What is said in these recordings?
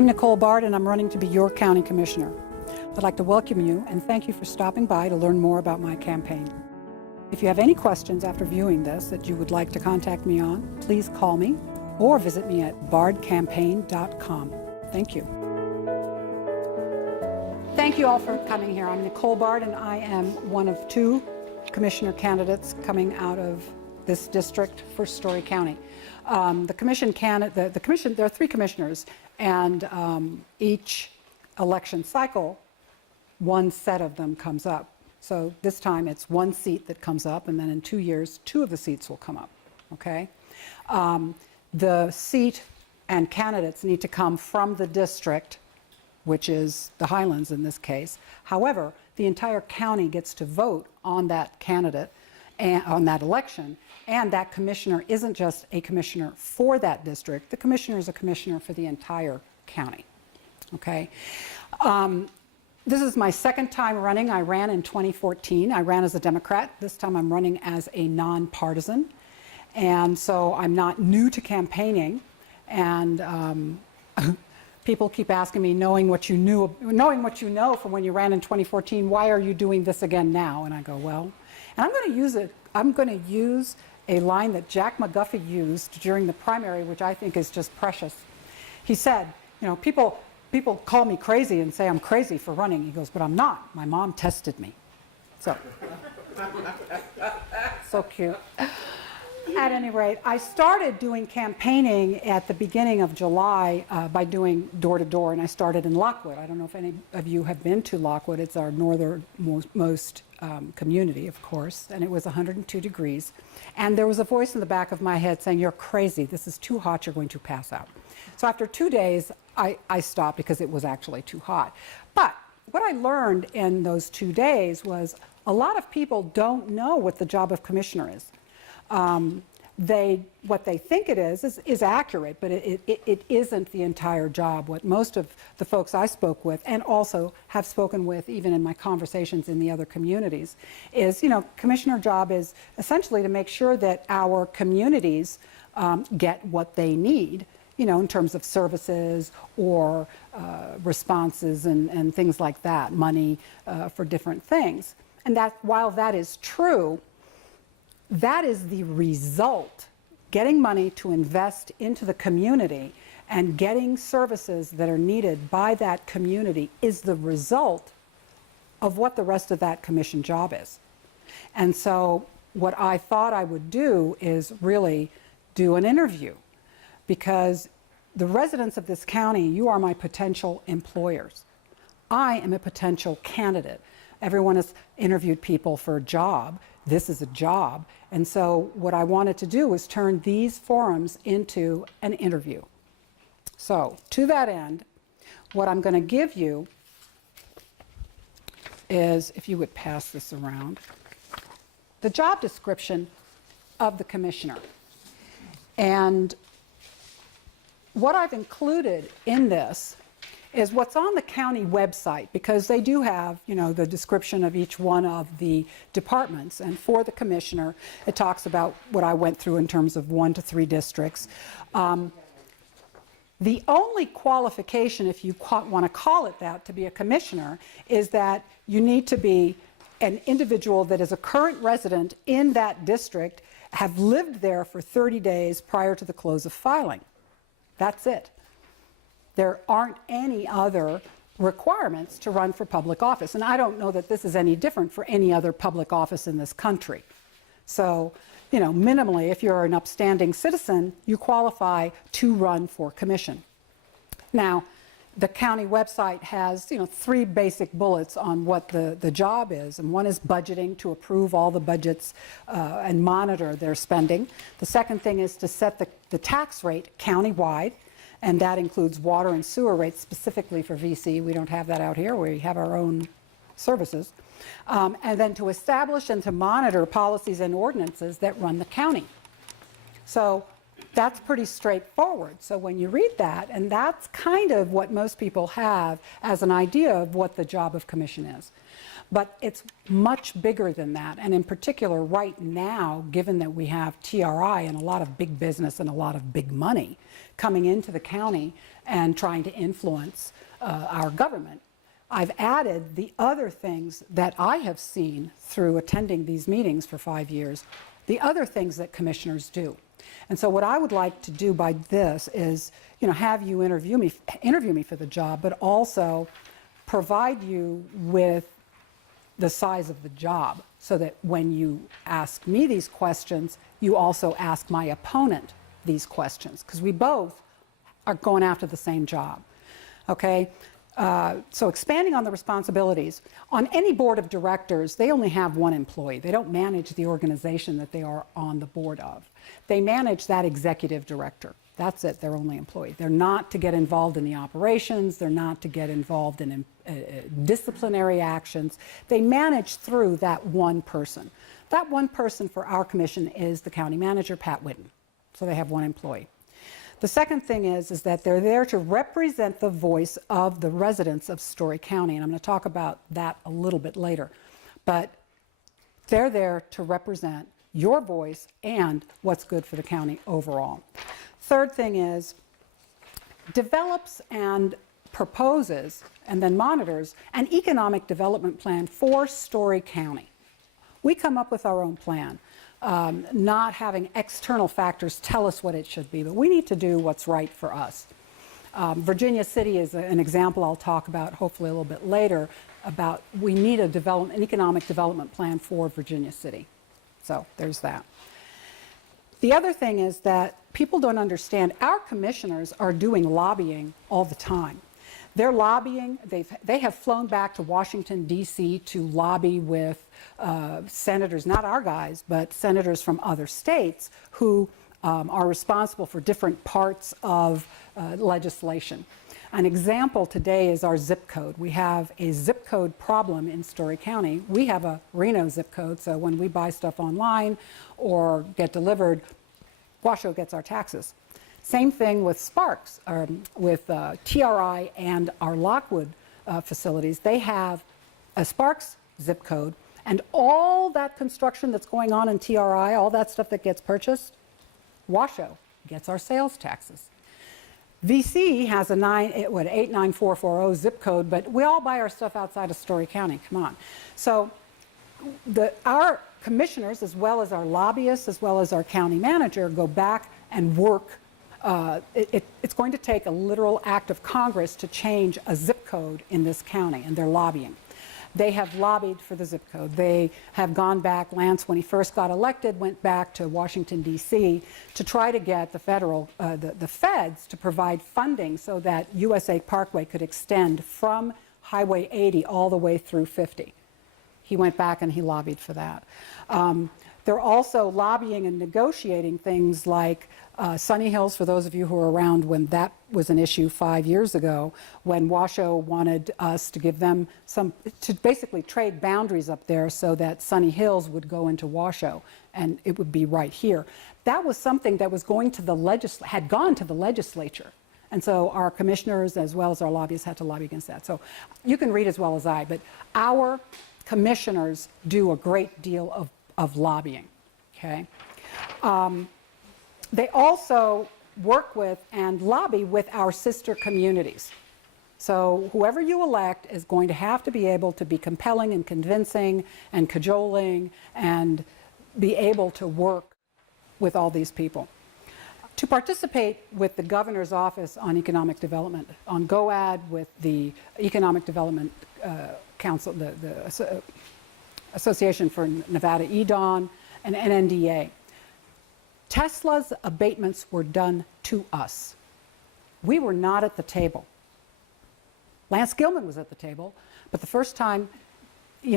I'm Nicole Barde, and I'm running to be your county commissioner. I'd like to welcome you and thank you for stopping by to learn more about my campaign. If you have any questions after viewing this that you would like to contact me on, please call me or visit me at bardecampaign.com. Thank you. Thank you all for coming here. I'm Nicole Barde, and I am one of two commissioner candidates coming out of this district for Storey County. There are three commissioners, and each election cycle, one set of them comes up. So this time it's one seat that comes up, and then in 2 years, two of the seats will come up, okay? The seat and candidates need to come from the district, which is the Highlands in this case. However, the entire county gets to vote on that candidate and on that election, and that commissioner isn't just a commissioner for that district. The commissioner is a commissioner for the entire county, okay? This is my second time running. I ran in 2014. I ran as a Democrat. This time I'm running as a non-partisan. And so I'm not new to campaigning. And people keep asking me, knowing what you know from when you ran in 2014, why are you doing this again now? And I go, well, and I'm going to use a line that Jack McGuffey used during the primary, which I think is just precious. He said, you know, people call me crazy and say I'm crazy for running. He goes, but I'm not. My mom tested me. So, so cute. At any rate, I started doing campaigning at the beginning of July by doing door-to-door, and I started in Lockwood. I don't know if any of you have been to Lockwood. It's our northernmost community, of course, and it was 102 degrees. And there was a voice in the back of my head saying, you're crazy. This is too hot. You're going to pass out. So after 2 days, I stopped because it was actually too hot. But what I learned in those 2 days was a lot of people don't know what the job of commissioner is. What they think it is accurate, but it isn't the entire job. What most of the folks I spoke with, and also have spoken with even in my conversations in the other communities, is, you know, commissioner job is essentially to make sure that our communities get what they need, you know, in terms of services or responses and things like that, money for different things. And that, while that is true, that is the result. Getting money to invest into the community and getting services that are needed by that community is the result of what the rest of that commission job is. And so what I thought I would do is really do an interview, because the residents of this county, you are my potential employers. I am a potential candidate. Everyone has interviewed people for a job. This is a job. And so what I wanted to do was turn these forums into an interview. So to that end, what I'm going to give you is, if you would pass this around, the job description of the commissioner. And what I've included in this is what's on the county website, because they do have, you know, the description of each one of the departments. And for the commissioner, it talks about what I went through in terms of 1 to 3 districts. The only qualification, if you want to call it that, to be a commissioner, is that you need to be an individual that is a current resident in that district, have lived there for 30 days prior to the close of filing. That's it. There aren't any other requirements to run for public office. And I don't know that this is any different for any other public office in this country. So, you know, minimally, if you're an upstanding citizen, you qualify to run for commission. Now, the county website has, you know, 3 basic bullets on what the job is. And one is budgeting, to approve all the budgets and monitor their spending. The second thing is to set the tax rate countywide. And that includes water and sewer rates specifically for VC. We don't have that out here. We have our own services. And then to establish and to monitor policies and ordinances that run the county. So that's pretty straightforward. So when you read that, and that's kind of what most people have as an idea of what the job of commission is. But it's much bigger than that. And in particular, right now, given that we have TRI and a lot of big business and a lot of big money coming into the county, and trying to influence our government. I've added the other things that I have seen through attending these meetings for 5 years, the other things that commissioners do. And so what I would like to do by this is, have you interview me for the job, but also provide you with the size of the job so that when you ask me these questions, you also ask my opponent these questions, because we both are going after the same job. Okay? So expanding on the responsibilities. On any board of directors, they only have one employee. They don't manage the organization that they are on the board of. They manage that executive director. That's it, their only employee. They're not to get involved in the operations. They're not to get involved in disciplinary actions. They manage through that one person. That one person for our commission is the county manager, Pat Whitten. So they have one employee. The second thing is that they're there to represent the voice of the residents of Storey County, and I'm going to talk about that a little bit later. But they're there to represent your voice and what's good for the county overall. Third thing is develops and proposes and then monitors an economic development plan for Storey County. We come up with our own plan. Not having external factors tell us what it should be, but we need to do what's right for us. Virginia City is an example I'll talk about hopefully a little bit later about we need an economic development plan for Virginia City. So there's that. The other thing is that people don't understand our commissioners are doing lobbying all the time. They're lobbying. They have flown back to Washington, D.C. to lobby with senators, not our guys, but senators from other states who are responsible for different parts of legislation. An example today is our zip code. We have a zip code problem in Storey County. We have a Reno zip code, so when we buy stuff online or get delivered, Washoe gets our taxes. Same thing with Sparks, with TRI and our Lockwood facilities. They have a Sparks zip code, and all that construction that's going on in TRI, all that stuff that gets purchased, Washoe gets our sales taxes. VC has a 89440 zip code, but we all buy our stuff outside of Storey County. Come on. So our commissioners, as well as our lobbyists, as well as our county manager, go back and work. It's going to take a literal act of Congress to change a zip code in this county, and they're lobbying. They have lobbied for the zip code. They have gone back. Lance, when he first got elected, went back to Washington, D.C. to try to get the feds to provide funding so that USA Parkway could extend from Highway 80 all the way through 50. He went back and he lobbied for that. They're also lobbying and negotiating things like Sunny Hills, for those of you who were around when that was an issue 5 years ago, when Washoe wanted us to give them to basically trade boundaries up there so that Sunny Hills would go into Washoe and it would be right here. That was something that was going to had gone to the legislature. And so our commissioners, as well as our lobbyists, had to lobby against that. So you can read as well as I, but our commissioners do a great deal of lobbying, okay? They also work with and lobby with our sister communities. So whoever you elect is going to have to be able to be compelling and convincing and cajoling and be able to work with all these people. To participate with the Governor's Office on Economic Development, on GOAD with the Economic Development Council, the Association for Nevada EDON, and NNDA. Tesla's abatements were done to us. We were not at the table. Lance Gilman was at the table, but the first time he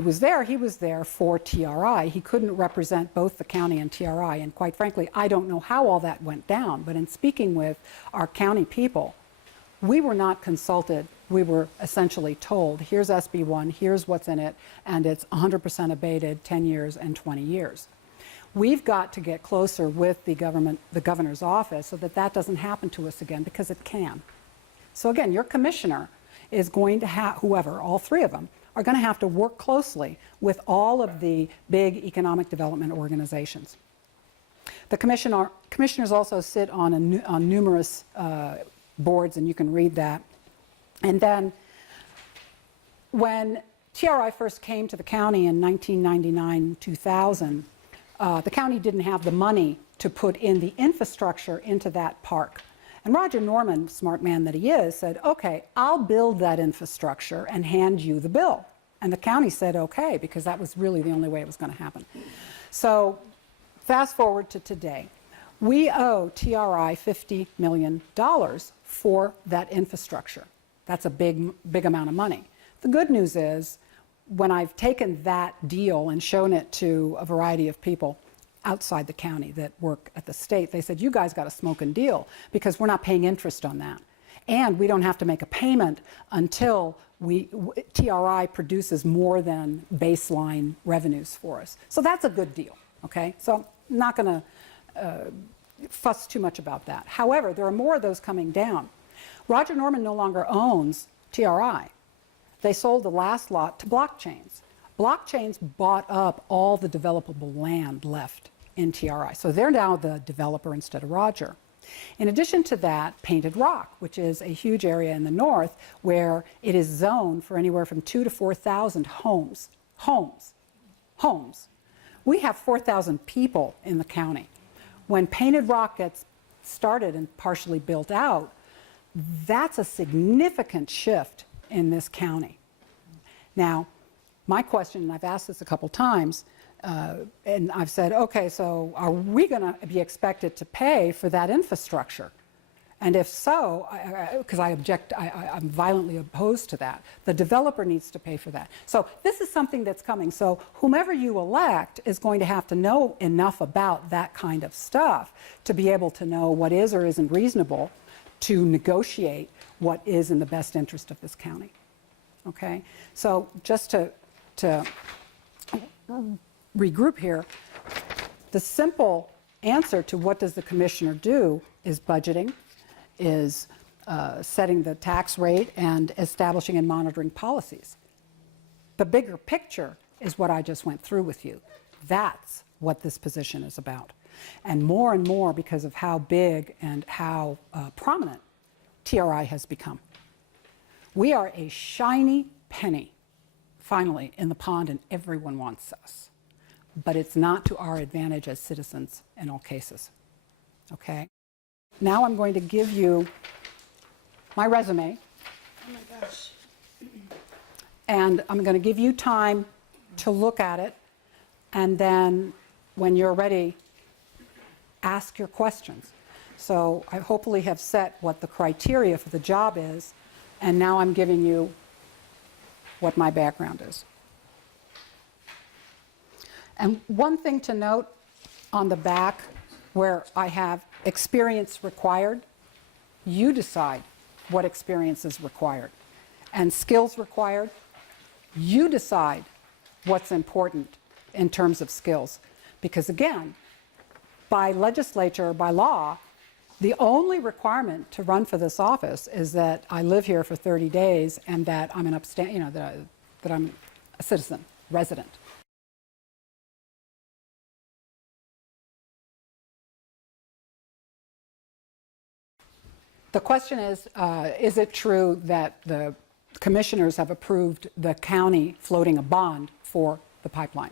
was there for TRI. He couldn't represent both the county and TRI, and quite frankly, I don't know how all that went down, but in speaking with our county people, we were not consulted. We were essentially told, here's SB1, here's what's in it, and it's 100% abated, 10 years and 20 years. We've got to get closer with the governor's office so that that doesn't happen to us again, because it can. So again, your commissioner is going to have, whoever, all three of them, are going to have to work closely with all of the big economic development organizations. The commissioners also sit on numerous boards, and you can read that. And then when TRI first came to the county in 1999-2000, the county didn't have the money to put in the infrastructure into that park. And Roger Norman, smart man that he is, said, okay, I'll build that infrastructure and hand you the bill. And the county said, okay, because that was really the only way it was going to happen. So fast forward to today. We owe TRI $50 million for that infrastructure. That's a big amount of money. The good news is, when I've taken that deal and shown it to a variety of people outside the county that work at the state, they said, you guys got a smoking deal because we're not paying interest on that. And we don't have to make a payment until TRI produces more than baseline revenues for us. So that's a good deal, okay? So I'm not going to fuss too much about that. However, there are more of those coming down. Roger Norman no longer owns TRI. They sold the last lot to blockchains. Blockchains bought up all the developable land left in TRI. So they're now the developer instead of Roger. In addition to that, Painted Rock, which is a huge area in the north where it is zoned for anywhere from 2,000 to 4,000 homes. We have 4,000 people in the county. When Painted Rock gets started and partially built out, that's a significant shift in this county. Now, my question, and I've asked this a couple times, and I've said, okay, so are we going to be expected to pay for that infrastructure? And if so, because I'm violently opposed to that, the developer needs to pay for that. So this is something that's coming. So whomever you elect is going to have to know enough about that kind of stuff to be able to know what is or isn't reasonable to negotiate what is in the best interest of this county. Okay? So just to regroup here, the simple answer to what does the commissioner do is budgeting, is setting the tax rate, and establishing and monitoring policies. The bigger picture is what I just went through with you. That's what this position is about. And more, because of how big and how prominent TRI has become. We are a shiny penny, finally, in the pond, and everyone wants us. But it's not to our advantage as citizens in all cases. Okay? Now I'm going to give you my resume. Oh my gosh. And I'm going to give you time to look at it, and then when you're ready, ask your questions. So I hopefully have set what the criteria for the job is, and now I'm giving you what my background is. And one thing to note on the back where I have experience required, you decide what experience is required. And skills required, you decide what's important in terms of skills. Because again, by legislature, by law, the only requirement to run for this office is that I live here for 30 days and that I'm that I'm a citizen, resident. The question is it true that the commissioners have approved the county floating a bond for the pipeline?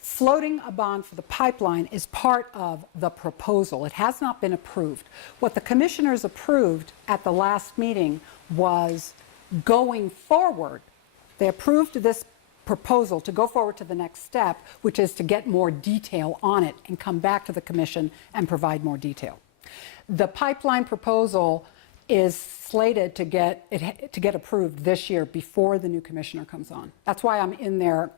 Floating a bond for the pipeline is part of the proposal. It has not been approved. What the commissioners approved at the last meeting was going forward. They approved this proposal to go forward to the next step, which is to get more detail on it and come back to the commission and provide more detail. The pipeline proposal is slated to get approved this year before the new commissioner comes on. That's why I'm in there,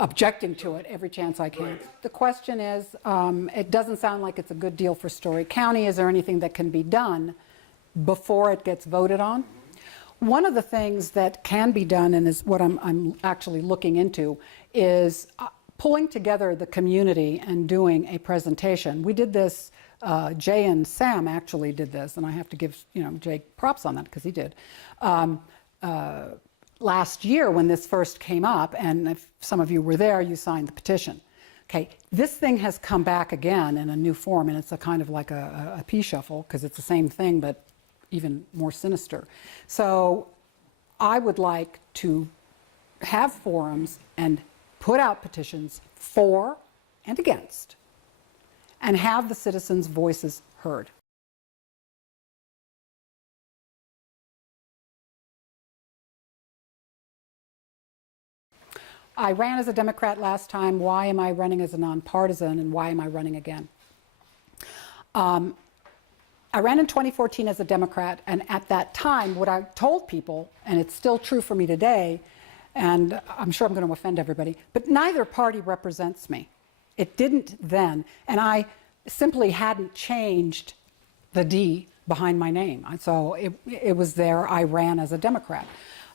objecting to it every chance I can. The question is, it doesn't sound like it's a good deal for Storey County. Is there anything that can be done before it gets voted on? One of the things that can be done, and is what I'm actually looking into, is pulling together the community and doing a presentation. We did this, Jay and Sam actually did this, and I have to give Jay props on that because he did. Last year when this first came up, and if some of you were there, you signed the petition. Okay, this thing has come back again in a new form, and it's a kind of like a pea shuffle, because it's the same thing, but even more sinister. So I would like to have forums and put out petitions for and against, and have the citizens' voices heard. I ran as a Democrat last time. Why am I running as a nonpartisan, and why am I running again? I ran in 2014 as a Democrat, and at that time, what I told people, and it's still true for me today, and I'm sure I'm going to offend everybody, but neither party represents me. It didn't then, and I simply hadn't changed the D behind my name. So it was there. I ran as a Democrat.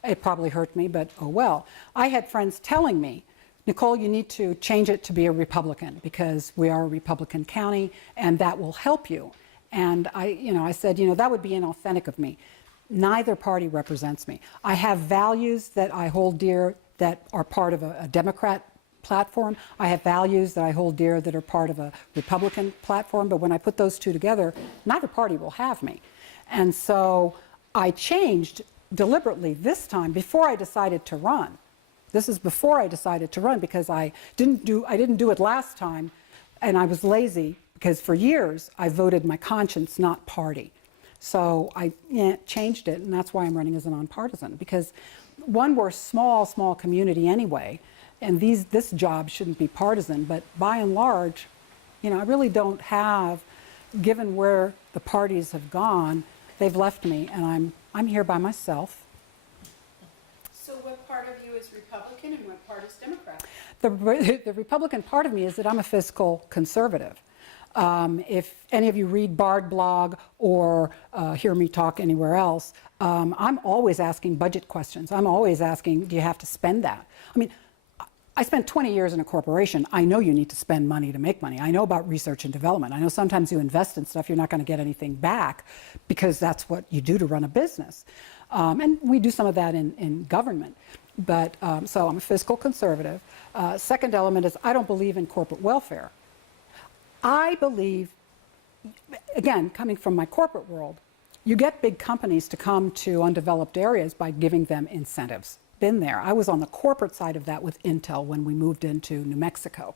It probably hurt me, but oh well. I had friends telling me, Nicole, you need to change it to be a Republican, because we are a Republican county, and that will help you. And I said, that would be inauthentic of me. Neither party represents me. I have values that I hold dear that are part of a Democrat platform. I have values that I hold dear that are part of a Republican platform, but when I put those two together, neither party will have me. And so I changed deliberately this time before I decided to run. This is before I decided to run, because I didn't do it last time, and I was lazy, because for years I voted my conscience, not party. So I changed it, and that's why I'm running as a nonpartisan, because one, we're a small community anyway, and this job shouldn't be partisan, but by and large, I really don't have, given where the parties have gone, they've left me, and I'm here by myself. So what part of you is Republican and what part is Democrat? The Republican part of me is that I'm a fiscal conservative. If any of you read Barde blog or hear me talk anywhere else, I'm always asking budget questions. I'm always asking, do you have to spend that? I mean, I spent 20 years in a corporation. I know you need to spend money to make money. I know about research and development. I know sometimes you invest in stuff, you're not going to get anything back, because that's what you do to run a business. And we do some of that in government. But so I'm a fiscal conservative. Second element is I don't believe in corporate welfare. I believe, again, coming from my corporate world, you get big companies to come to undeveloped areas by giving them incentives. Been there. I was on the corporate side of that with Intel when we moved into New Mexico.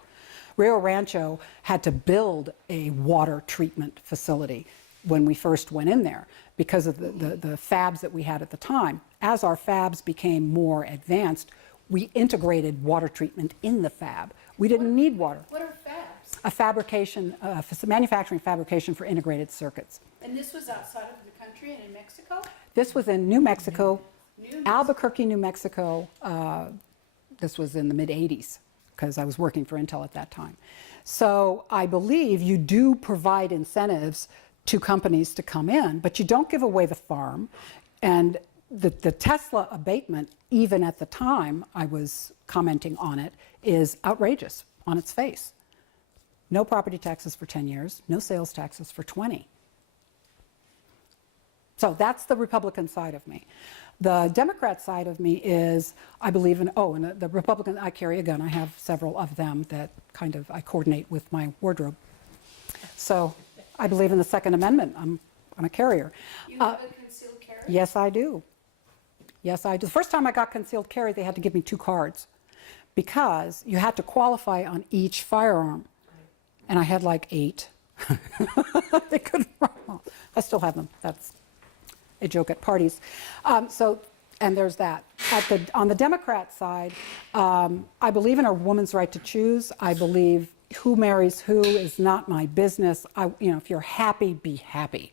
Rio Rancho had to build a water treatment facility when we first went in there because of the fabs that we had at the time. As our fabs became more advanced, we integrated water treatment in the fab. We didn't need water. What are fabs? A fabrication, manufacturing fabrication for integrated circuits. And this was outside of the country and in Mexico? This was in New Mexico. Albuquerque, New Mexico. This was in the mid-'80s, because I was working for Intel at that time. So I believe you do provide incentives to companies to come in, but you don't give away the farm. And the Tesla abatement, even at the time I was commenting on it, is outrageous on its face. No property taxes for 10 years, no sales taxes for 20. So that's the Republican side of me. The Democrat side of me is, I believe in, and the Republican, I carry a gun. I have several of them that kind of I coordinate with my wardrobe. So I believe in the Second Amendment. I'm a carrier. You have a concealed carry? Yes, I do. Yes, I do. The first time I got concealed carry, they had to give me 2 cards, because you had to qualify on each firearm. And I had like 8. They couldn't run off. I still have them. That's a joke at parties. And there's that. On the Democrat side, I believe in a woman's right to choose. I believe who marries who is not my business. If you're happy, be happy.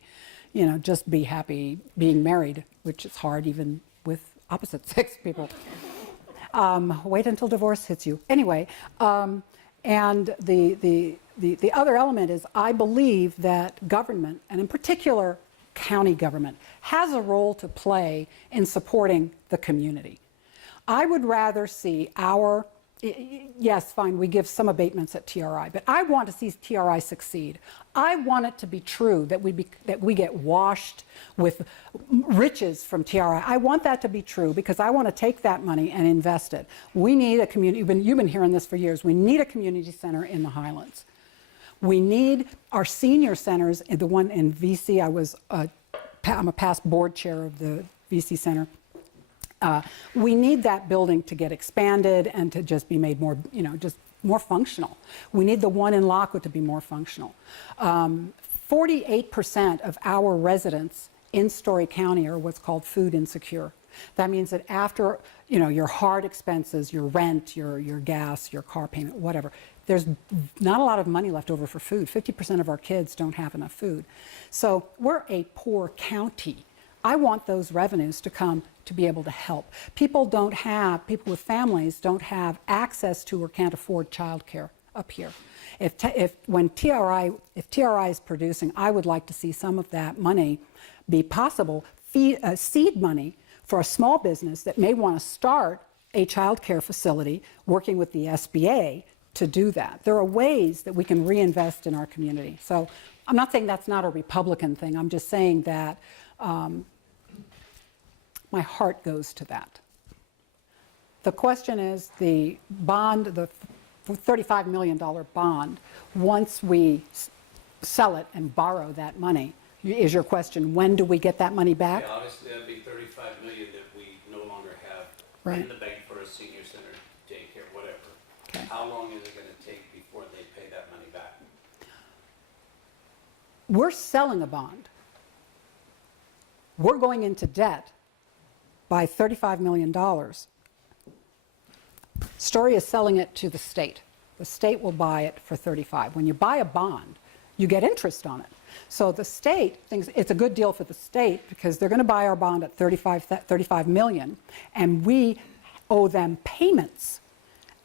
Just be happy being married, which is hard even with opposite sex people. Wait until divorce hits you. Anyway, and the other element is I believe that government, and in particular county government, has a role to play in supporting the community. I would rather see our yes, fine, we give some abatements at TRI, but I want to see TRI succeed. I want it to be true that we get washed with riches from TRI. I want that to be true because I want to take that money and invest it. We need a community, you've been hearing this for years, we need a community center in the Highlands. We need our senior centers, the one in VC, I'm a past board chair of the VC Center. We need that building to get expanded and to just be made more, just more functional. We need the one in Lockwood to be more functional. 48% of our residents in Storey County are what's called food insecure. That means that after, your hard expenses, your rent, your gas, your car payment, whatever, there's not a lot of money left over for food. 50% of our kids don't have enough food. So we're a poor county. I want those revenues to come to be able to help. People with families don't have access to or can't afford childcare up here. If TRI is producing, I would like to see some of that money be possible, seed money for a small business that may want to start a childcare facility working with the SBA to do that. There are ways that we can reinvest in our community. So I'm not saying that's not a Republican thing. I'm just saying that my heart goes to that. The question is the bond, the $35 million bond, once we sell it and borrow that money, is your question, when do we get that money back? Yeah, obviously that'd be $35 million that we no longer have Right. in the bank for a senior center, daycare, whatever. Okay. How long is it going to take before they pay that money back? We're selling a bond. We're going into debt by $35 million. Storey is selling it to the state. The state will buy it for 35. When you buy a bond, you get interest on it. So the state thinks it's a good deal for the state because they're going to buy our bond at 35 million, and we owe them payments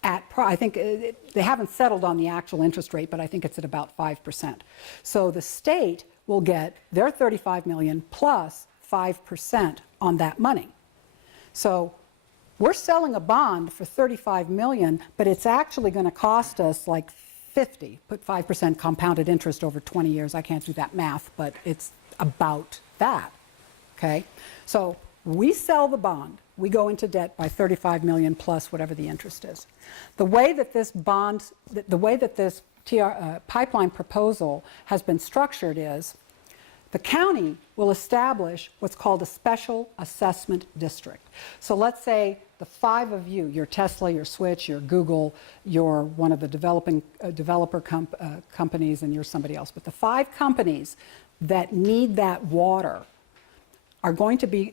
at, I think they haven't settled on the actual interest rate, but I think it's at about 5%. So the state will get their 35 million plus 5% on that money. So we're selling a bond for 35 million, but it's actually going to cost us like 50, put 5% compounded interest over 20 years. I can't do that math, but it's about that, okay? So we sell the bond, we go into debt by 35 million plus whatever the interest is. The way that this bond, the way that this pipeline proposal has been structured is the county will establish what's called a special assessment district. So let's say the 5 of you, your Tesla, your Switch, your Google, you're one of the developer companies, and you're somebody else. But the 5 companies that need that water are going to be,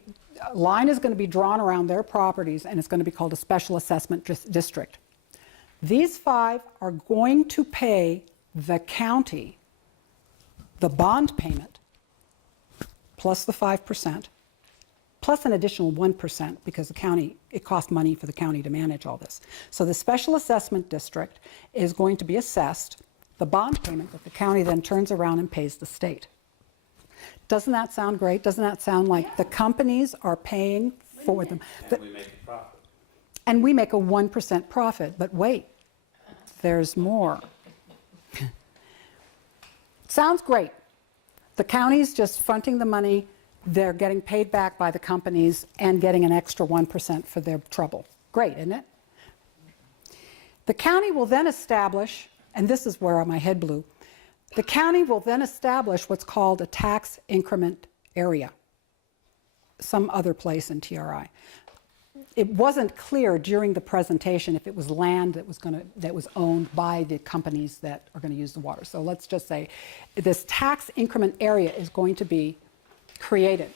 a line is going to be drawn around their properties, and it's going to be called a special assessment district. These 5 are going to pay the county the bond payment plus the 5%, plus an additional 1% because the county, it costs money for the county to manage all this. So the special assessment district is going to be assessed the bond payment that the county then turns around and pays the state. Doesn't that sound great? Doesn't that sound like the companies are paying for them? And we make a profit. And we make a 1% profit, but wait, there's more. Sounds great. The county's just fronting the money, they're getting paid back by the companies and getting an extra 1% for their trouble. Great, isn't it? The county will then establish, and this is where my head blew, the county will then establish what's called a tax increment area, some other place in TRI. It wasn't clear during the presentation if it was land that was owned by the companies that are going to use the water. So let's just say this tax increment area is going to be created.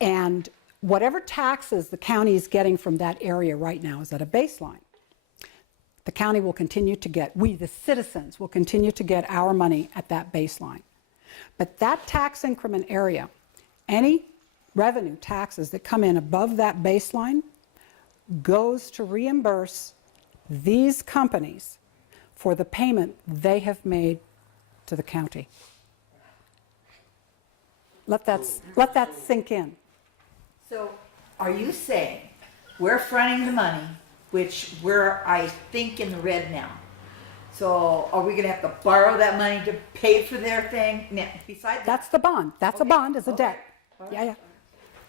And whatever taxes the county is getting from that area right now is at a baseline. The county will continue to get, we the citizens will continue to get our money at that baseline. But that tax increment area, any revenue taxes that come in above that baseline goes to reimburse these companies for the payment they have made to the county. Let that sink in. So are you saying we're fronting the money which we're, I think, in the red now. So are we gonna have to borrow that money to pay for their thing? Now, besides that, That's the bond. That's a Okay, bond, is a okay. debt. Yeah, yeah.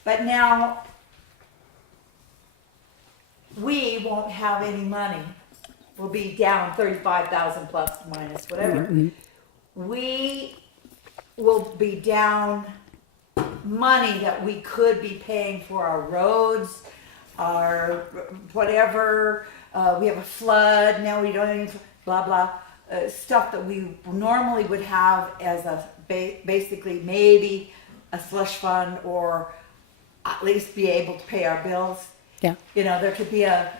but now we won't have any money. We'll be down 35,000 plus minus whatever. We will be down money that we could be paying for our roads, our whatever. We have a flood now. We don't even blah blah stuff that we normally would have as a basically maybe a slush fund or at least be able to pay our bills. Yeah. You know, there could be a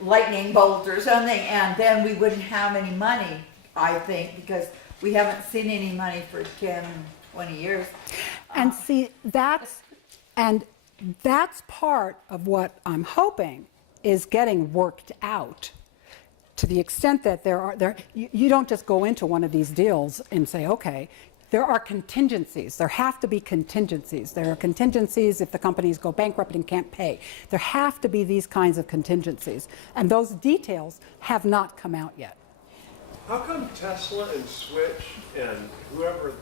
lightning bolt or something, and then we wouldn't have any money, I think, because we haven't seen any money for 10, 20 years. And see, that's part of what I'm hoping is getting worked out, to the extent that you don't just go into one of these deals and say, okay, there are contingencies. There have to be contingencies. There are contingencies if the companies go bankrupt and can't pay. There have to be these kinds of contingencies. And those details have not come out yet. How come Tesla and Switch and whoever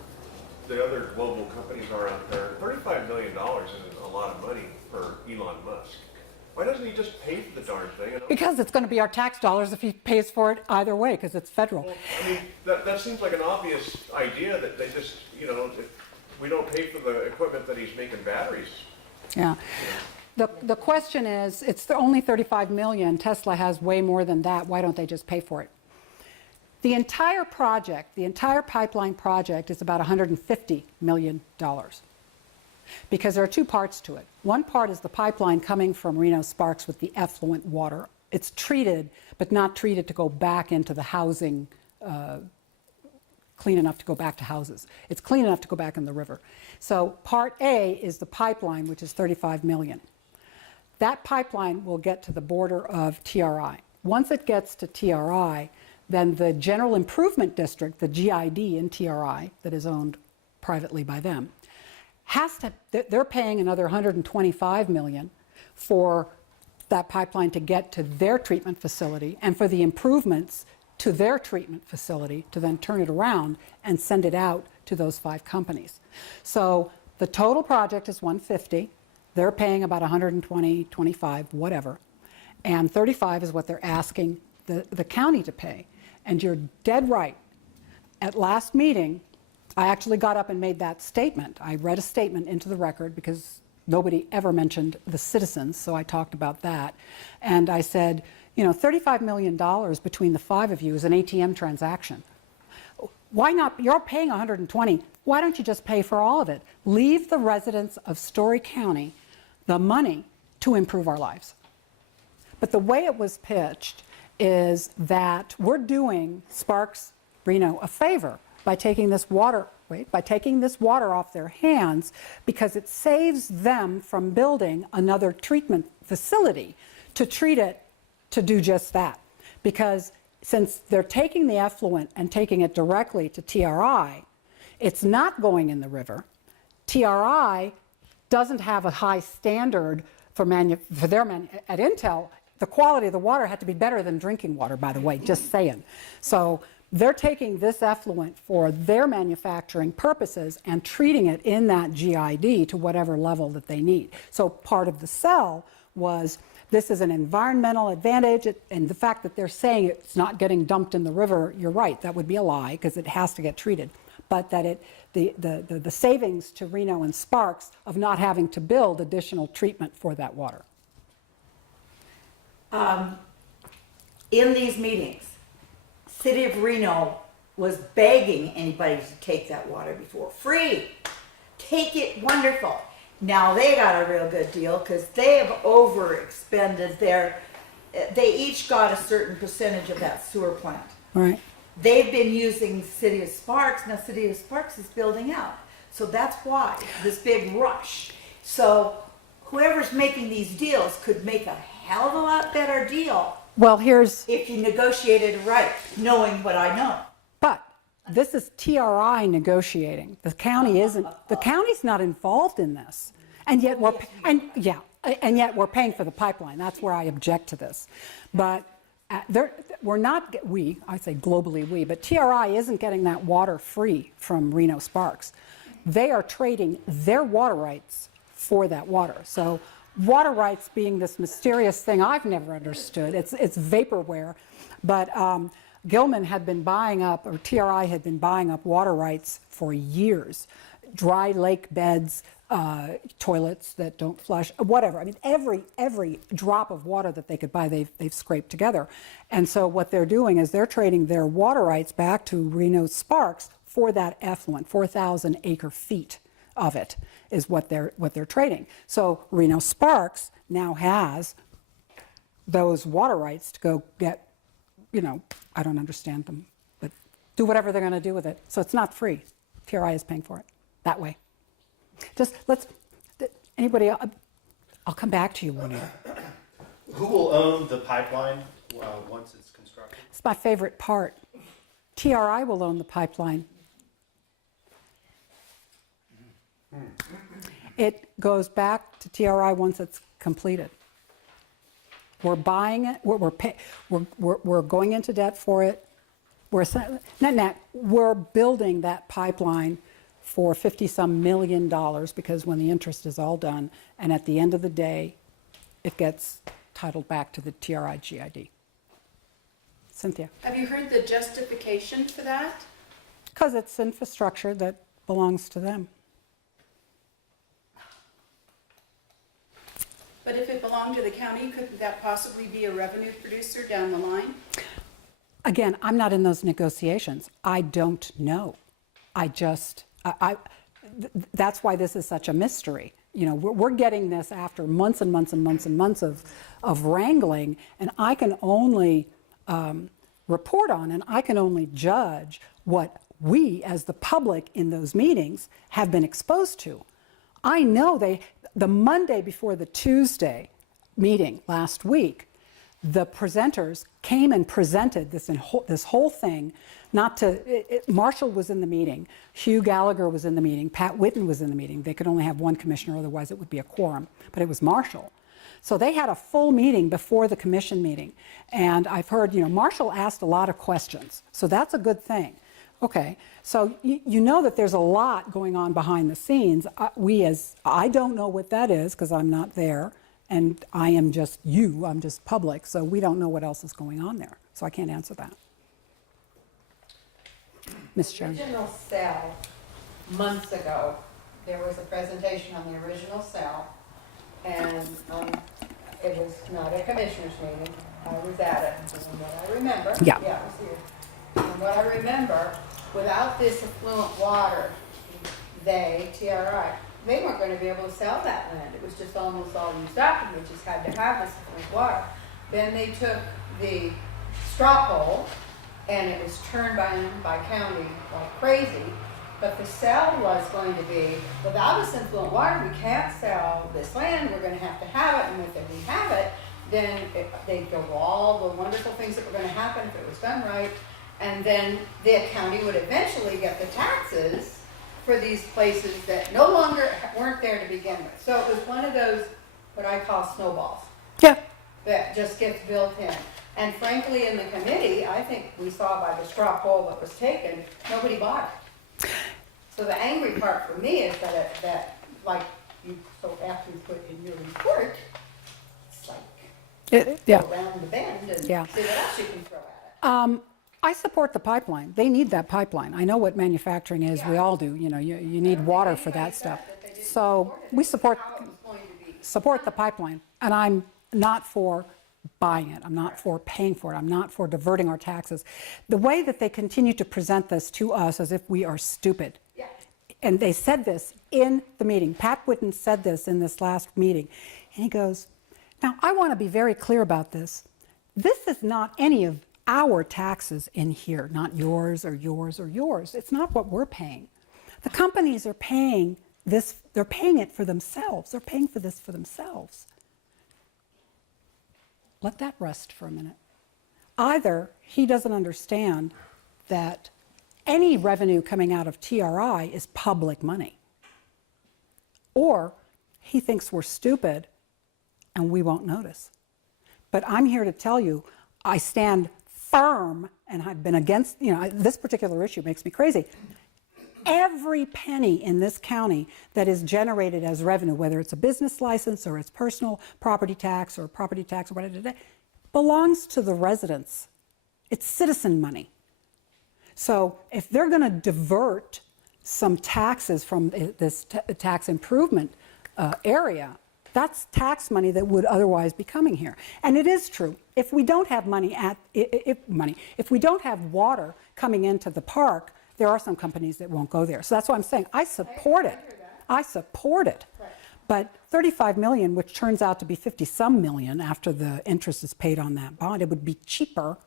the other global companies are out there, $35 million isn't a lot of money for Elon Musk? Why doesn't he just pay for the darn thing? Because it's going to be our tax dollars if he pays for it either way, because it's federal. Well, I mean, that seems like an obvious idea that they just, you know, if we don't pay for the equipment that he's making batteries. Yeah. The question is, it's only 35 million. Tesla has way more than that. Why don't they just pay for it? The entire project, the entire pipeline project is about $150 million. Because there are two parts to it. One part is the pipeline coming from Reno Sparks with the effluent water. It's treated, but not treated to go back into the housing, clean enough to go back to houses. It's clean enough to go back in the river. So part A is the pipeline, which is 35 million. That pipeline will get to the border of TRI. Once it gets to TRI, then the General Improvement District, the GID in TRI, that is owned privately by them, they're paying another 125 million for that pipeline to get to their treatment facility and for the improvements to their treatment facility to then turn it around and send it out to those 5 companies. So the total project is 150. They're paying about 120, 25, whatever. And 35 is what they're asking the county to pay. And you're dead right. At last meeting, I actually got up and made that statement. I read a statement into the record because nobody ever mentioned the citizens, so I talked about that. And I said, you know, $35 million between the 5 of you is an ATM transaction. Why not? You're paying 120. Why don't you just pay for all of it? Leave the residents of Storey County the money to improve our lives. But the way it was pitched is that we're doing Sparks Reno a favor by taking this water off their hands, because it saves them from building another treatment facility to treat it to do just that. Because since they're taking the effluent and taking it directly to TRI, it's not going in the river. TRI doesn't have a high standard at Intel. The quality of the water had to be better than drinking water, by the way, just saying. So they're taking this effluent for their manufacturing purposes and treating it in that GID to whatever level that they need. So part of the sell was this is an environmental advantage, and the fact that they're saying it's not getting dumped in the river, you're right, that would be a lie because it has to get treated. But that the savings to Reno and Sparks of not having to build additional treatment for that water. In these meetings, City of Reno was begging anybody to take that water before. Free! Take it, wonderful. Now they got a real good deal because they have overexpended they each got a certain percentage of that sewer plant. Right. They've been using City of Sparks. Now City of Sparks is building out. So that's why this big rush. So whoever's making these deals could make a hell of a lot better deal. Well, if you negotiated right, knowing what I know. But this is TRI negotiating. The county isn't. The county's not involved in this, and yet And yet we're paying for the pipeline. That's where I object to this. But we're not, I say globally we, but TRI isn't getting that water free from Reno Sparks. They are trading their water rights for that water. So water rights being this mysterious thing I've never understood. It's vaporware. But Gilman had been buying up, or TRI had been buying up water rights for years. Dry lake beds, toilets that don't flush, whatever. I mean, every drop of water that they could buy, they've scraped together. And so what they're doing is they're trading their water rights back to Reno Sparks for that effluent, 4,000 acre feet of it is what they're trading. So Reno Sparks now has those water rights to go get, I don't understand them, but do whatever they're going to do with it. So it's not free. TRI is paying for it that way. Just anybody else, I'll come back to you, Juanita. Who will own the pipeline once it's constructed? It's my favorite part. TRI will own the pipeline. It goes back to TRI once it's completed. We're buying it. We're going into debt for it. We're building that pipeline for $50-some million because when the interest is all done, and at the end of the day, it gets titled back to the TRI GID. Cynthia? Have you heard the justification for that? Because it's infrastructure that belongs to them. But if it belonged to the county, couldn't that possibly be a revenue producer down the line? Again, I'm not in those negotiations. I don't know. That's why this is such a mystery. We're getting this after months and months and months and months of wrangling, and I can only report on and I can only judge what we as the public in those meetings have been exposed to. I know the Monday before the Tuesday meeting last week, the presenters came and presented this whole thing. Marshall was in the meeting, Hugh Gallagher was in the meeting, Pat Whitten was in the meeting. They could only have one commissioner, otherwise it would be a quorum, but it was Marshall. So they had a full meeting before the commission meeting. And I've heard, Marshall asked a lot of questions, so that's a good thing. Okay, so you know that there's a lot going on behind the scenes. I don't know what that is because I'm not there, and I am just I'm just public, so we don't know what else is going on there. So I can't answer that. Ms. Jones. Original cell, months ago, there was a presentation on the original cell, and it was not a commissioner's meeting. I was at it, from what I remember. Yeah. I was here. From what I remember, without this affluent water, TRI, they weren't going to be able to sell that land. It was just almost all used up, and we just had to have this affluent water. Then they took the straw poll, and it was turned by county like crazy. But the sell was going to be, without this influent water, we can't sell this land. We're going to have it, and if we have it, then they'd go over all the wonderful things that were going to happen if it was done right. And then the county would eventually get the taxes for these places that no longer weren't there to begin with. So it was one of those, what I call snowballs. Yeah. That just gets built in. And frankly, in the committee, I think we saw by the straw poll that was taken, nobody bought it. So the angry part for me is that after you put in your report, it's like go around the bend and see what else you can throw at it. I support the pipeline. They need that pipeline. I know what manufacturing is. We all do. You need water for that stuff. So we support the pipeline. And I'm not for buying it. I'm not for paying for it. I'm not for diverting our taxes. The way that they continue to present this to us as if we are stupid. Yeah. And they said this in the meeting. Pat Whitten said this in this last meeting. And he goes, now I want to be very clear about this. This is not any of our taxes in here, not yours or yours or yours. It's not what we're paying. The companies are paying this, they're paying it for themselves. They're paying for this for themselves. Let that rest for a minute. Either he doesn't understand that any revenue coming out of TRI is public money, or he thinks we're stupid and we won't notice. But I'm here to tell you, I stand firm, and I've been against, this particular issue makes me crazy. Every penny in this county that is generated as revenue, whether it's a business license or it's personal property tax or whatever, belongs to the residents. It's citizen money. So if they're going to divert some taxes from this tax improvement area, that's tax money that would otherwise be coming here. And it is true. If we don't have if we don't have water coming into the park, there are some companies that won't go there. So that's why I'm saying I support it. I support it. Right. But 35 million, which turns out to be 50-some million after the interest is paid on that bond, it would be cheaper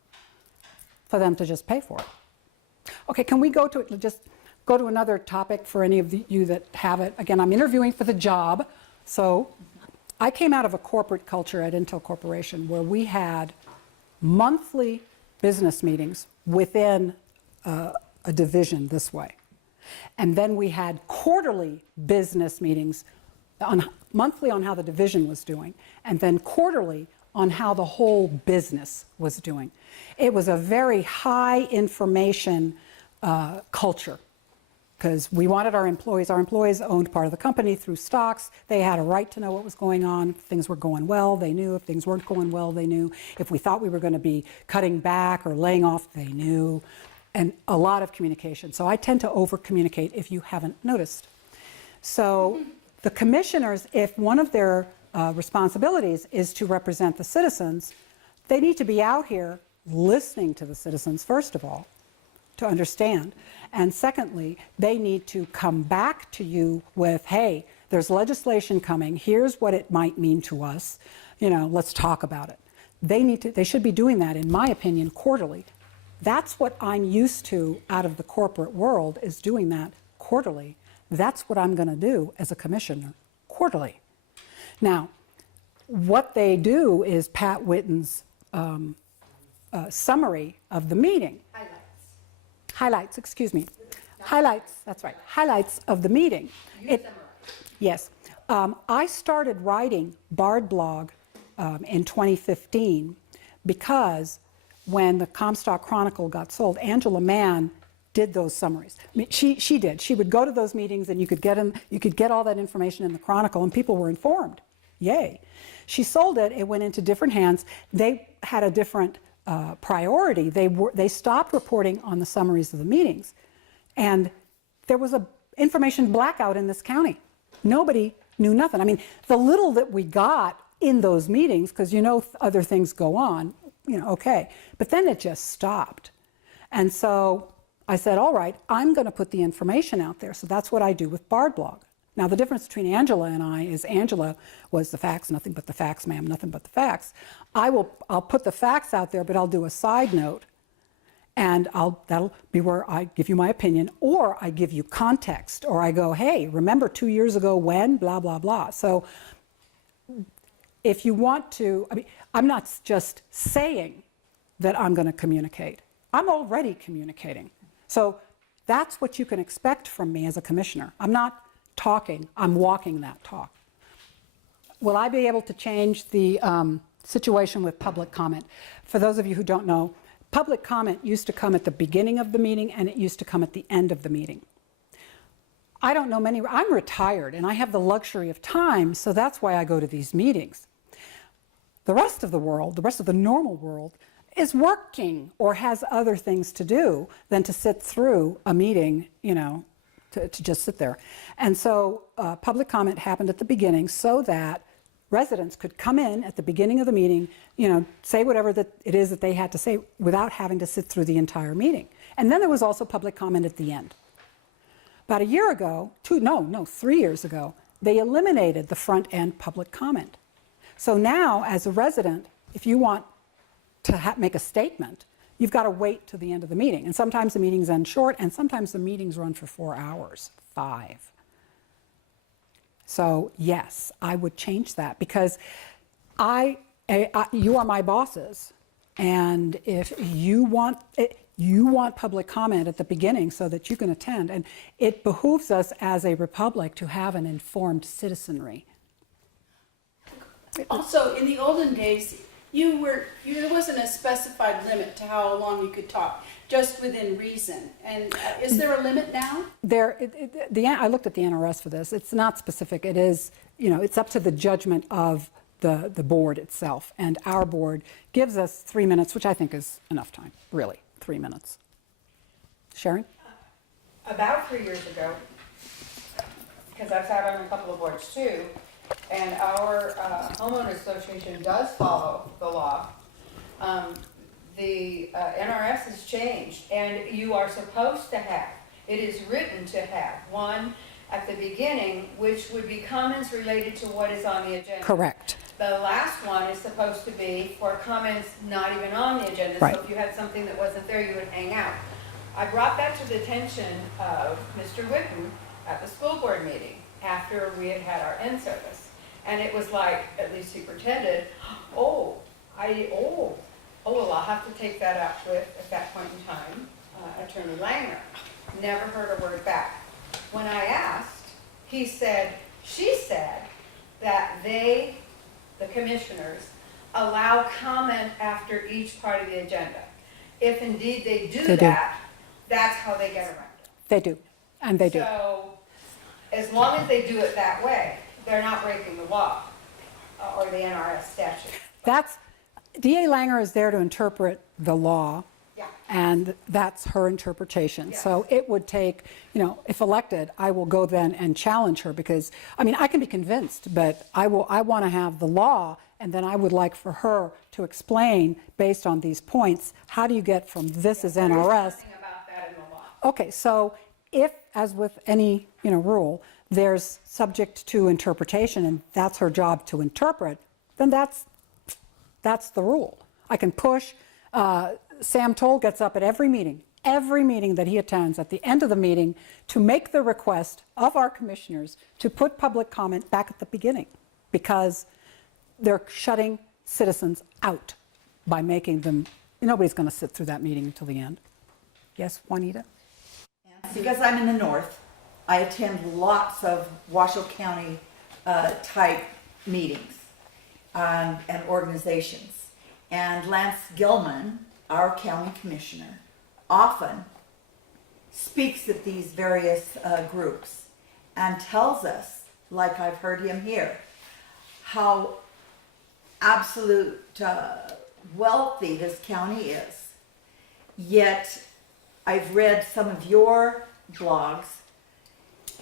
for them to just pay for it. Okay, can we go to another topic for any of you that have it? Again, I'm interviewing for the job. So I came out of a corporate culture at Intel Corporation where we had monthly business meetings within a division this way. And then we had quarterly business meetings, monthly on how the division was doing, and then quarterly on how the whole business was doing. It was a very high information culture because we wanted our employees owned part of the company through stocks. They had a right to know what was going on. If things were going well, they knew. If things weren't going well, they knew. If we thought we were going to be cutting back or laying off, they knew. And a lot of communication. So I tend to over-communicate if you haven't noticed. So the commissioners, if one of their responsibilities is to represent the citizens, they need to be out here listening to the citizens, first of all, to understand. And secondly, they need to come back to you with, hey, there's legislation coming. Here's what it might mean to us. Let's talk about it. They should be doing that, in my opinion, quarterly. That's what I'm used to out of the corporate world, is doing that quarterly. That's what I'm going to do as a commissioner, quarterly. Now, what they do is Pat Whitten's summary of the meeting. Highlights, that's right. Highlights of the meeting. Yes. I started writing Barde blog in 2015 because when the Comstock Chronicle got sold, Angela Mann did those summaries. I mean, she did. She would go to those meetings and you could get all that information in the Chronicle and people were informed. Yay. She sold it. It went into different hands. They had a different priority. They stopped reporting on the summaries of the meetings. And there was a information blackout in this county. Nobody knew nothing. I mean, the little that we got in those meetings, because other things go on, okay. But then it just stopped. And so I said, all right, I'm going to put the information out there. So that's what I do with Barde blog. Now, the difference between Angela and I is Angela was the facts, nothing but the facts, ma'am, nothing but the facts. I'll put the facts out there, but I'll do a side note, and that'll be where I give you my opinion, or I give you context, or I go, hey, remember 2 years ago when, blah, blah, blah. So if you want to, I'm not just saying that I'm going to communicate. I'm already communicating. So that's what you can expect from me as a commissioner. I'm not talking, I'm walking that talk. Will I be able to change the situation with public comment? For those of you who don't know, public comment used to come at the beginning of the meeting and it used to come at the end of the meeting. I don't know I'm retired and I have the luxury of time, so that's why I go to these meetings. The rest of the world, the rest of the normal world, is working or has other things to do than to sit through a meeting, to just sit there. And so public comment happened at the beginning so that residents could come in at the beginning of the meeting, say whatever that it is that they had to say without having to sit through the entire meeting. And then there was also public comment at the end. About a year ago, 3 years ago, they eliminated the front end public comment. So now, as a resident, if you want to make a statement, you've got to wait till the end of the meeting. And sometimes the meetings end short, and sometimes the meetings run for 4 hours, 5. So yes, I would change that because you are my bosses, and if you want public comment at the beginning so that you can attend, and it behooves us as a republic to have an informed citizenry. Also, in the olden days, there wasn't a specified limit to how long you could talk, just within reason. And is there a limit now? I looked at the NRS for this. It's not specific. It is, it's up to the judgment of the board itself. And our board gives us 3 minutes, which I think is enough time, really, 3 minutes. Sharon? About 3 years ago, because I've sat on a couple of boards too, and our homeowners association does follow the law. The NRS has changed, and you are supposed to have, it is written to have, one at the beginning, which would be comments related to what is on the agenda. Correct. The last one is supposed to be for comments not even on the agenda. Right. So if you had something that wasn't there, you would hang out. I brought that to the attention of Mr. Witten at the school board meeting after we had had our end service. And it was like, at least he pretended, well, I'll have to take that up with, at that point in time, Attorney Langer. Never heard a word back. When I asked, she said that the commissioners, allow comment after each part of the agenda. If indeed they do that, that's how they get around it. They do, and they do. So, as long as they do it that way, they're not breaking the law or the NRS statute. DA Langer is there to interpret the law, Yeah. and that's her interpretation. Yes. So it would take, if elected, I will go then and challenge her because, I can be convinced, but I want to have the law, and then I would like for her to explain, based on these points, how do you get from this is NRS. There's nothing about that in the law. Okay, so if, as with any, rule, there's subject to interpretation, and that's her job to interpret, then that's the rule. I can push. Sam Toll gets up at every meeting that he attends at the end of the meeting to make the request of our commissioners to put public comment back at the beginning because they're shutting citizens out by making them, nobody's going to sit through that meeting until the end. Yes, Juanita? Because I'm in the north, I attend lots of Washoe County type meetings and organizations. And Lance Gilman, our county commissioner, often speaks at these various groups and tells us, like I've heard him here, how absolute wealthy this county is. Yet I've read some of your blogs,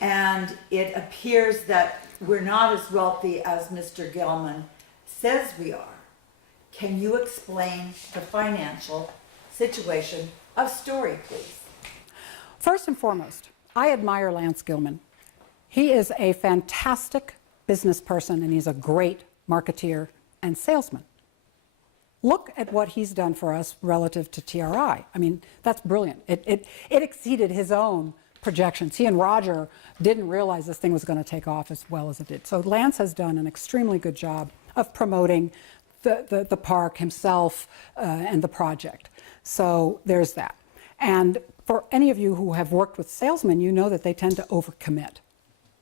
and it appears that we're not as wealthy as Mr. Gilman says we are. Can you explain the financial situation of Storey, please? First and foremost, I admire Lance Gilman. He is a fantastic business person, and he's a great marketeer and salesman. Look at what he's done for us relative to TRI. That's brilliant. It exceeded his own projections. He and Roger didn't realize this thing was going to take off as well as it did. So Lance has done an extremely good job of promoting the park himself and the project. So there's that. And for any of you who have worked with salesmen, you know that they tend to overcommit.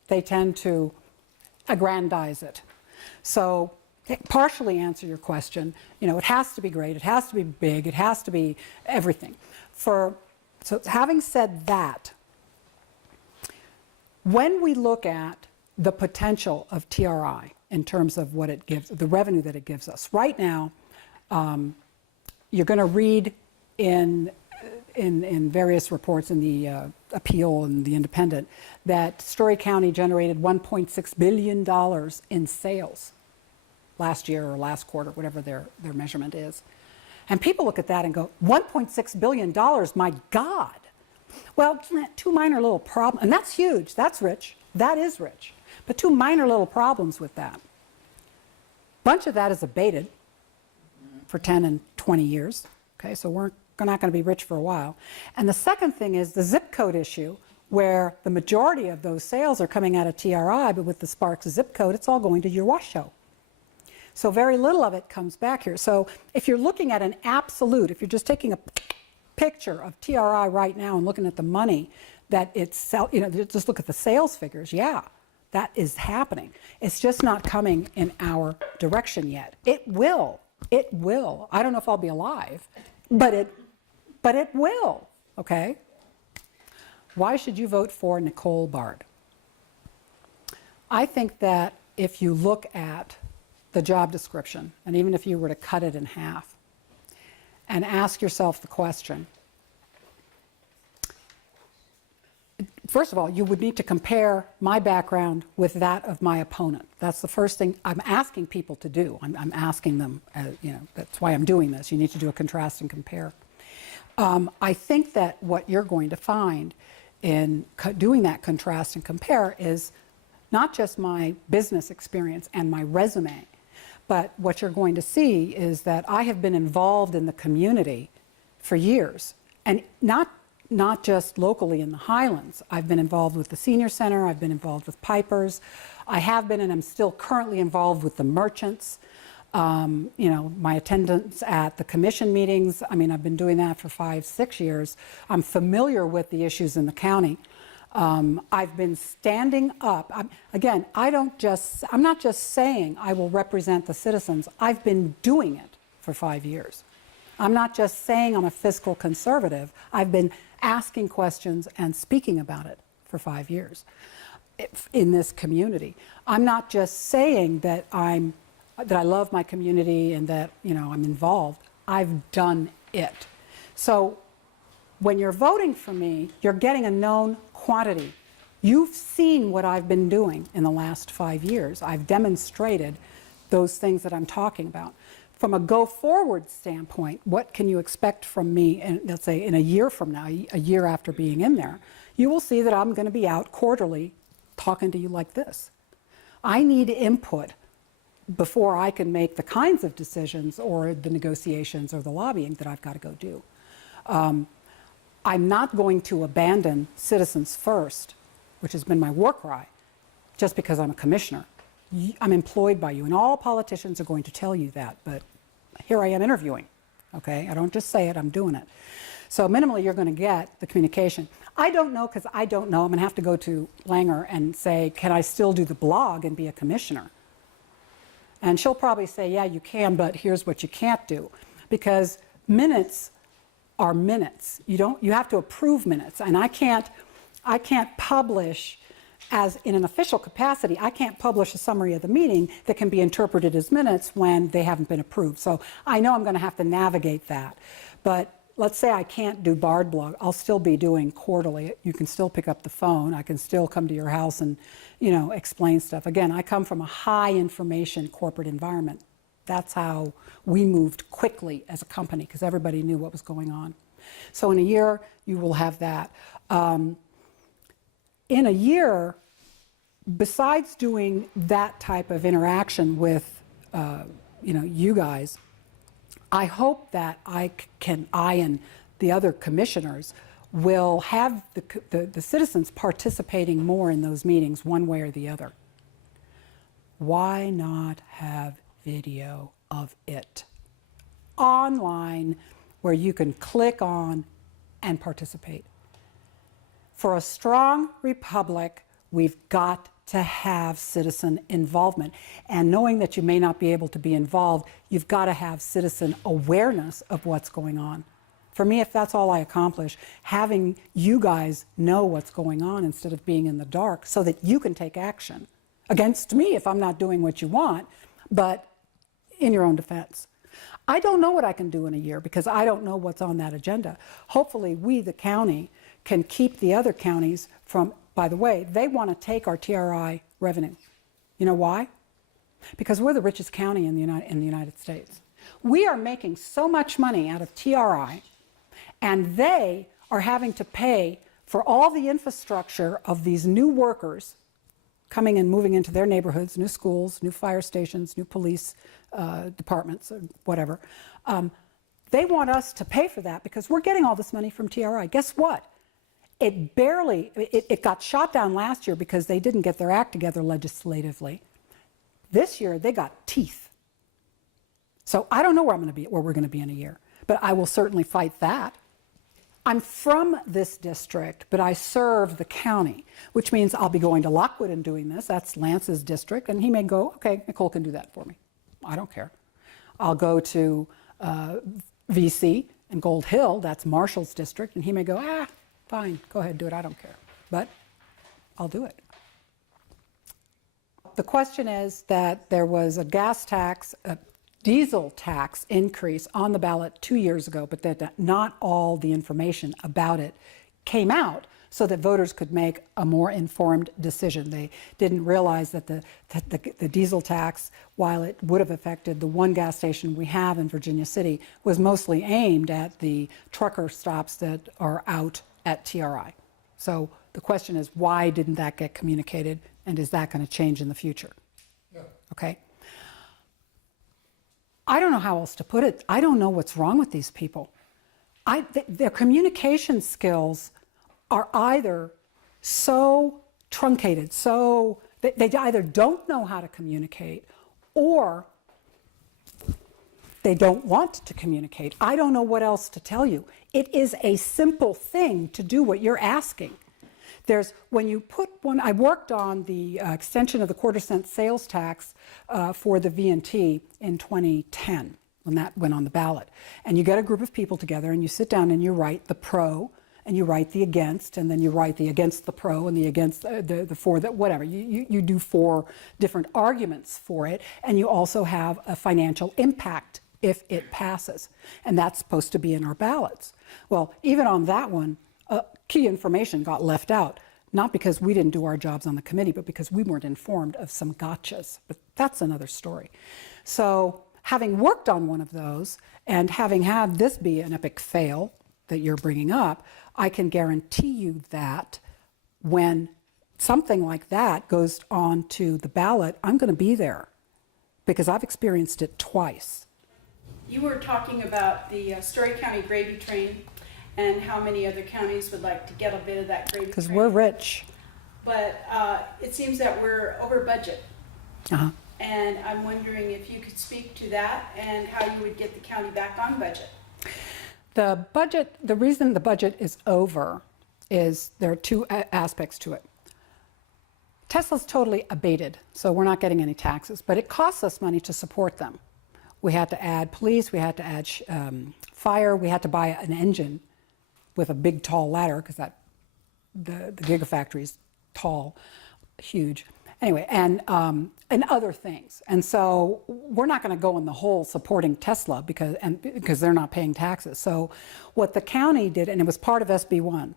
They tend to aggrandize it. So partially answer your question, it has to be great, it has to be big, it has to be everything. So having said that, when we look at the potential of TRI in terms of what it gives, the revenue that it gives us, right now, you're going to read in various reports in the Appeal and the Independent that Storey County generated $1.6 billion in sales last year or last quarter, whatever their measurement is. And people look at that and go, $1.6 billion, my God. Well, two minor little problems, and that's huge, that's rich, that is rich. But two minor little problems with that. Bunch of that is abated for 10 and 20 years. Okay, so we're not going to be rich for a while. And the second thing is the zip code issue, where the majority of those sales are coming out of TRI, but with the Sparks zip code, it's all going to your Washoe. So very little of it comes back here. So if you're looking at an absolute, if you're just taking a picture of TRI right now and looking at the money that it's, just look at the sales figures, yeah. That is happening. It's just not coming in our direction yet. It will. It will. I don't know if I'll be alive, but it will, okay? Why should you vote for Nicole Barde? I think that if you look at the job description, and even if you were to cut it in half, and ask yourself the question, first of all, you would need to compare my background with that of my opponent. That's the first thing I'm asking people to do. I'm asking them, that's why I'm doing this. You need to do a contrast and compare. I think that what you're going to find in doing that contrast and compare is not just my business experience and my resume, but what you're going to see is that I have been involved in the community for years, and not just locally in the Highlands. I've been involved with the Senior Center, I've been involved with Pipers, I have been and I'm still currently involved with the merchants. My attendance at the commission meetings, I've been doing that for 5-6 years. I'm familiar with the issues in the county. I've been standing up. I'm not just saying I will represent the citizens. I've been doing it for 5 years. I'm not just saying I'm a fiscal conservative. I've been asking questions and speaking about it for 5 years in this community. I'm not just saying that I love my community and that I'm involved. I've done it. So when you're voting for me, you're getting a known quantity. You've seen what I've been doing in the last 5 years. I've demonstrated those things that I'm talking about. From a go-forward standpoint, what can you expect from me, let's say in a year from now, a year after being in there? You will see that I'm going to be out quarterly talking to you like this. I need input before I can make the kinds of decisions or the negotiations or the lobbying that I've got to go do. I'm not going to abandon citizens first, which has been my war cry, just because I'm a commissioner. I'm employed by you, and all politicians are going to tell you that, but here I am interviewing, okay? I don't just say it, I'm doing it. So minimally, you're going to get the communication. I don't know, because I don't know. I'm going to have to go to Langer and say, can I still do the blog and be a commissioner? And she'll probably say, yeah, you can, but here's what you can't do. Because minutes are minutes. You have to approve minutes. And I can't publish as in an official capacity. I can't publish a summary of the meeting that can be interpreted as minutes when they haven't been approved. So I know I'm going to have to navigate that. But let's say I can't do Barde blog. I'll still be doing quarterly. You can still pick up the phone. I can still come to your house and, explain stuff. Again, I come from a high information corporate environment. That's how we moved quickly as a company, because everybody knew what was going on. So in a year, you will have that. In a year, besides doing that type of interaction with, you guys, I hope that I and the other commissioners will have the citizens participating more in those meetings one way or the other. Why not have video of it online where you can click on and participate? For a strong republic, we've got to have citizen involvement. And knowing that you may not be able to be involved, you've got to have citizen awareness of what's going on. For me, if that's all I accomplish, having you guys know what's going on instead of being in the dark so that you can take action against me if I'm not doing what you want, but in your own defense. I don't know what I can do in a year because I don't know what's on that agenda. Hopefully we, the county, can keep the other counties from, by the way, they want to take our TRI revenue. You know why? Because we're the richest county in the United States. We are making so much money out of TRI, and they are having to pay for all the infrastructure of these new workers coming and moving into their neighborhoods, new schools, new fire stations, new police departments, or whatever. They want us to pay for that because we're getting all this money from TRI. Guess what? It got shot down last year because they didn't get their act together legislatively. This year, they got teeth. So I don't know where we're going to be in a year, but I will certainly fight that. I'm from this district, but I serve the county, which means I'll be going to Lockwood and doing this. That's Lance's district. And he may go, okay, Nicole can do that for me. I don't care. I'll go to VC and Gold Hill. That's Marshall's district. And he may go, fine, go ahead, do it. I don't care. But I'll do it. The question is that there was a gas tax, a diesel tax increase on the ballot 2 years ago, but that not all the information about it came out so that voters could make a more informed decision. They didn't realize that the diesel tax, while it would have affected the one gas station we have in Virginia City, was mostly aimed at the trucker stops that are out at TRI. So the question is, why didn't that get communicated, and is that going to change in the future? Yeah. Okay. I don't know how else to put it. I don't know what's wrong with these people. Their communication skills are either so truncated, so they either don't know how to communicate or they don't want to communicate. I don't know what else to tell you. It is a simple thing to do what you're asking. When you put one, I worked on the extension of the quarter-cent sales tax for the V&T in 2010 when that went on the ballot. And you get a group of people together and you sit down and you write the pro and you write the against, and then you write the against the pro and the against the for that, whatever. You do 4 different arguments for it, and you also have a financial impact if it passes. And that's supposed to be in our ballots. Well, even on that one, key information got left out, not because we didn't do our jobs on the committee, but because we weren't informed of some gotchas. But that's another story. So having worked on one of those and having had this be an epic fail that you're bringing up, I can guarantee you that when something like that goes on to the ballot, I'm going to be there because I've experienced it twice. You were talking about the Storey County gravy train and how many other counties would like to get a bit of that gravy train. Because we're rich. But it seems that we're over budget. Uh-huh. And I'm wondering if you could speak to that and how you would get the county back on budget. The reason the budget is over is there are 2 aspects to it. Tesla's totally abated, so we're not getting any taxes, but it costs us money to support them. We had to add police, we had to add fire, we had to buy an engine with a big tall ladder because the Gigafactory is tall, huge. Anyway, and other things. And so we're not going to go in the hole supporting Tesla because they're not paying taxes. So what the county did, and it was part of SB1,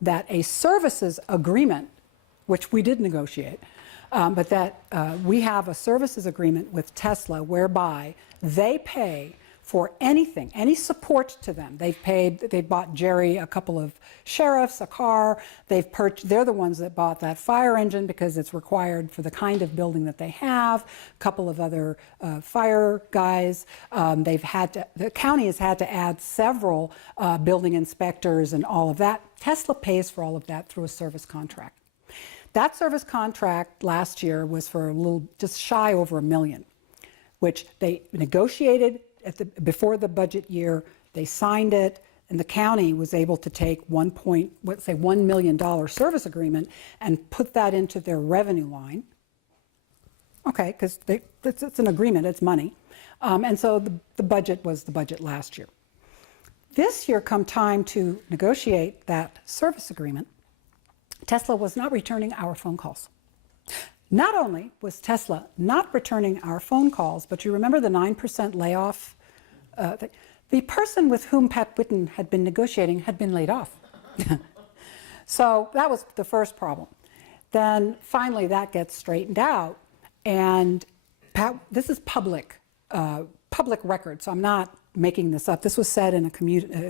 that a services agreement, which we did negotiate, but that we have a services agreement with Tesla whereby they pay for anything, any support to them. They bought Jerry a couple of sheriffs, a car. They're the ones that bought that fire engine because it's required for the kind of building that they have. A couple of other fire guys. The county has had to add several building inspectors and all of that. Tesla pays for all of that through a service contract. That service contract last year was for just shy over $1 million, which they negotiated before the budget year. They signed it, and the county was able to take $1 million service agreement and put that into their revenue line. Okay, because it's an agreement, it's money. And so the budget was the budget last year. This year, come time to negotiate that service agreement, Tesla was not returning our phone calls. Not only was Tesla not returning our phone calls, but you remember the 9% layoff? The person with whom Pat Whitten had been negotiating had been laid off. So that was the first problem. Then finally that gets straightened out, and this is public record, so I'm not making this up. This was said in a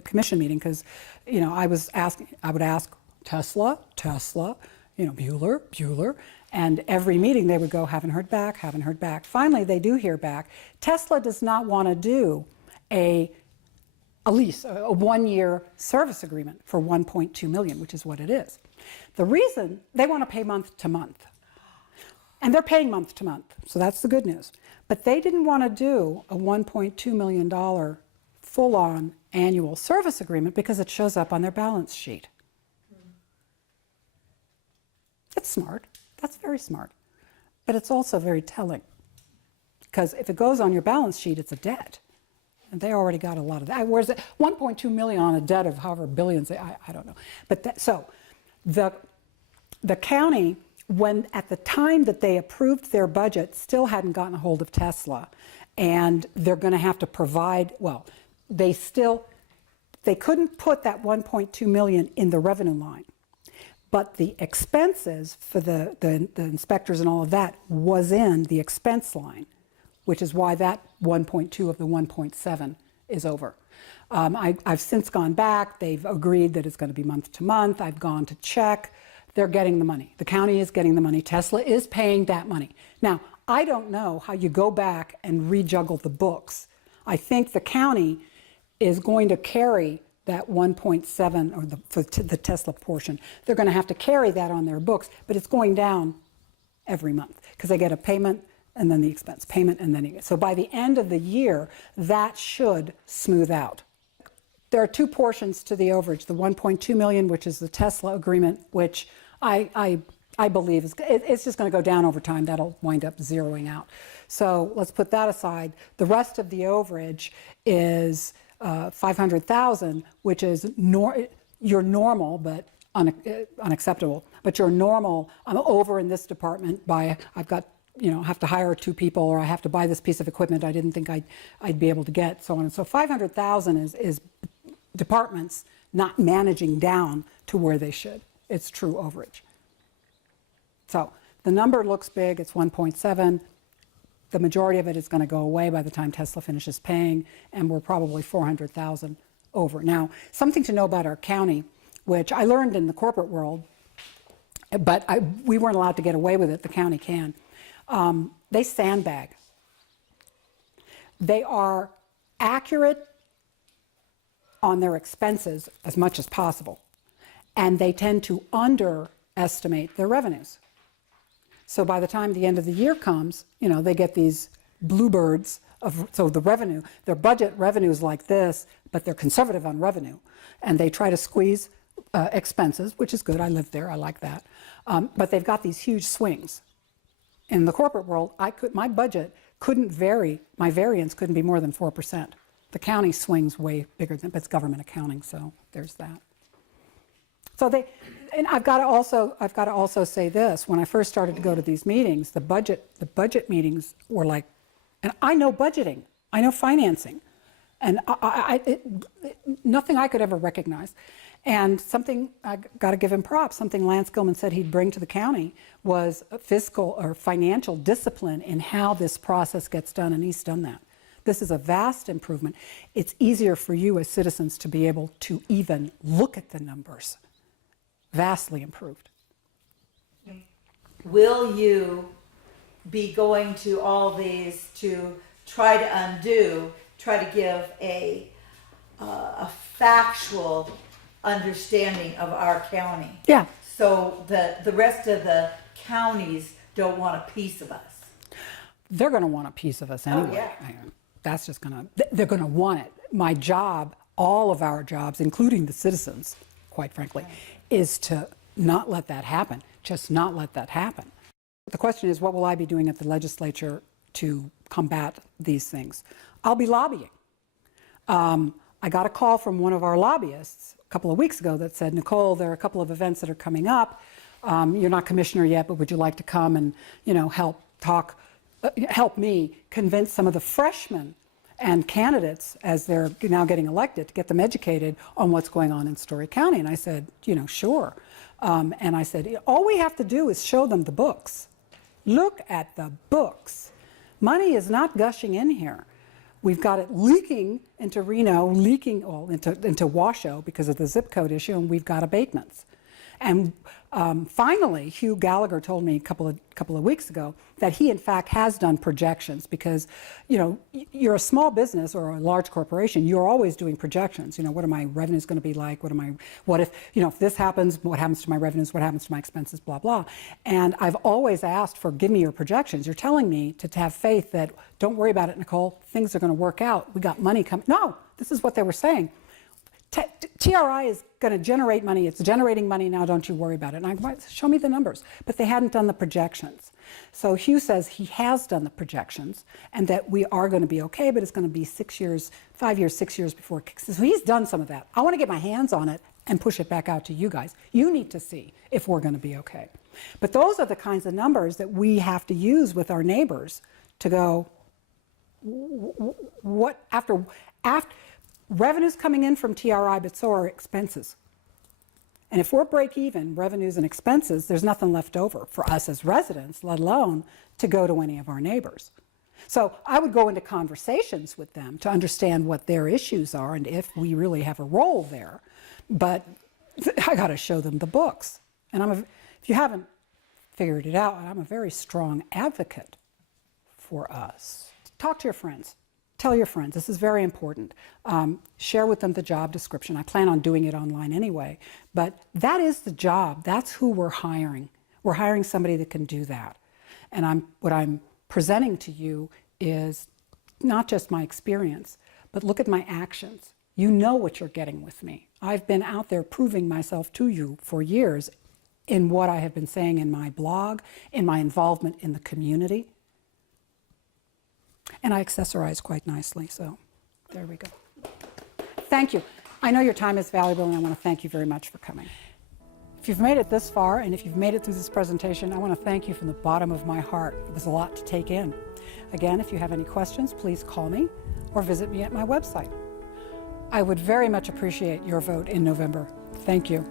commission meeting because, I would ask Tesla, Bueller, and every meeting they would go, haven't heard back. Finally, they do hear back. Tesla does not want to do a lease, a 1-year service agreement for $1.2 million, which is what it is. The reason, they want to pay month to month. And they're paying month to month, so that's the good news. But they didn't want to do a $1.2 million full-on annual service agreement because it shows up on their balance sheet. It's smart. That's very smart. But it's also very telling. Because if it goes on your balance sheet, it's a debt. And they already got a lot of that. Whereas 1.2 million on a debt of however billions, I don't know. But so the county, when at the time that they approved their budget, still hadn't gotten a hold of Tesla. And they're going to have to provide, well, they couldn't put that 1.2 million in the revenue line. But the expenses for the inspectors and all of that was in the expense line, which is why that 1.2 of the 1.7 is over. I've since gone back. They've agreed that it's going to be month to month. I've gone to check. They're getting the money. The county is getting the money. Tesla is paying that money. Now, I don't know how you go back and rejuggle the books. I think the county is going to carry that 1.7 or the Tesla portion. They're going to have to carry that on their books, but it's going down every month because they get a payment and then the expense, payment and then so by the end of the year, that should smooth out. There are two portions to the overage, the 1.2 million, which is the Tesla agreement, which I believe it's just going to go down over time. That'll wind up zeroing out. So let's put that aside. The rest of the overage is 500,000, which is your normal, but unacceptable. But your normal, I'm over in this department by, I've got, have to hire 2 people, or I have to buy this piece of equipment I didn't think I'd be able to get, so on. And so 500,000 is departments not managing down to where they should. It's true overage. So the number looks big, it's 1.7. The majority of it is going to go away by the time Tesla finishes paying, and we're probably 400,000 over. Now, something to know about our county, which I learned in the corporate world, but we weren't allowed to get away with it, the county can. They sandbag. They are accurate on their expenses as much as possible, and they tend to underestimate their revenues. So by the time the end of the year comes, they get these bluebirds so the revenue, their budget revenue is like this, but they're conservative on revenue. And they try to squeeze expenses, which is good. I lived there, I like that. But they've got these huge swings. In the corporate world, my budget couldn't vary, my variance couldn't be more than 4%. The county swings way bigger than, but it's government accounting, so there's that. So and I've got to also say this: when I first started to go to these meetings, the budget meetings were like, and I know budgeting, I know financing, and nothing I could ever recognize. And something I got to give him props. Something Lance Gilman said he'd bring to the county was a fiscal or financial discipline in how this process gets done, and he's done that. This is a vast improvement. It's easier for you as citizens to be able to even look at the numbers. Vastly improved. Will you be going to all these to try to give a factual understanding of our county? Yeah. So the rest of the counties don't want a piece of us. They're going to want a piece of us anyway. Oh, yeah. That's just they're going to want it. My job, all of our jobs, including the citizens, quite frankly, is to not let that happen. Just not let that happen. The question is, what will I be doing at the legislature to combat these things? I'll be lobbying. I got a call from one of our lobbyists a couple of weeks ago that said, Nicole, there are a couple of events that are coming up. You're not commissioner yet, but would you like to come and help me convince some of the freshmen and candidates as they're now getting elected to get them educated on what's going on in Storey County? And I said, sure. And I said, all we have to do is show them the books. Look at the books. Money is not gushing in here. We've got it leaking into Reno, into Washoe because of the zip code issue, and we've got abatements. And finally, Hugh Gallagher told me a couple of weeks ago that he, in fact, has done projections because, you're a small business or a large corporation, you're always doing projections. What are my revenues going to be like? What if this happens, what happens to my revenues? What happens to my expenses? Blah, blah. And I've always asked for, give me your projections. You're telling me to have faith that, don't worry about it, Nicole, things are going to work out. We got money coming. No, this is what they were saying. TRI is going to generate money. It's generating money now. Don't you worry about it. And I go, show me the numbers. But they hadn't done the projections. So Hugh says he has done the projections and that we are going to be okay, but it's going to be 6 years, 5 years, 6 years before it kicks in. So he's done some of that. I want to get my hands on it and push it back out to you guys. You need to see if we're going to be okay. But those are the kinds of numbers that we have to use with our neighbors to go, what after revenues coming in from TRI, but so are expenses. And if we're break even, revenues and expenses, there's nothing left over for us as residents, let alone to go to any of our neighbors. So I would go into conversations with them to understand what their issues are and if we really have a role there. But I got to show them the books. And if you haven't figured it out, I'm a very strong advocate for us. Talk to your friends. Tell your friends. This is very important. Share with them the job description. I plan on doing it online anyway. But that is the job. That's who we're hiring. We're hiring somebody that can do that. And what I'm presenting to you is not just my experience, but look at my actions. You know what you're getting with me. I've been out there proving myself to you for years in what I have been saying in my blog, in my involvement in the community. And I accessorize quite nicely, so there we go. Thank you. I know your time is valuable, and I want to thank you very much for coming. If you've made it this far, and if you've made it through this presentation, I want to thank you from the bottom of my heart. It was a lot to take in. Again, if you have any questions, please call me or visit me at my website. I would very much appreciate your vote in November. Thank you.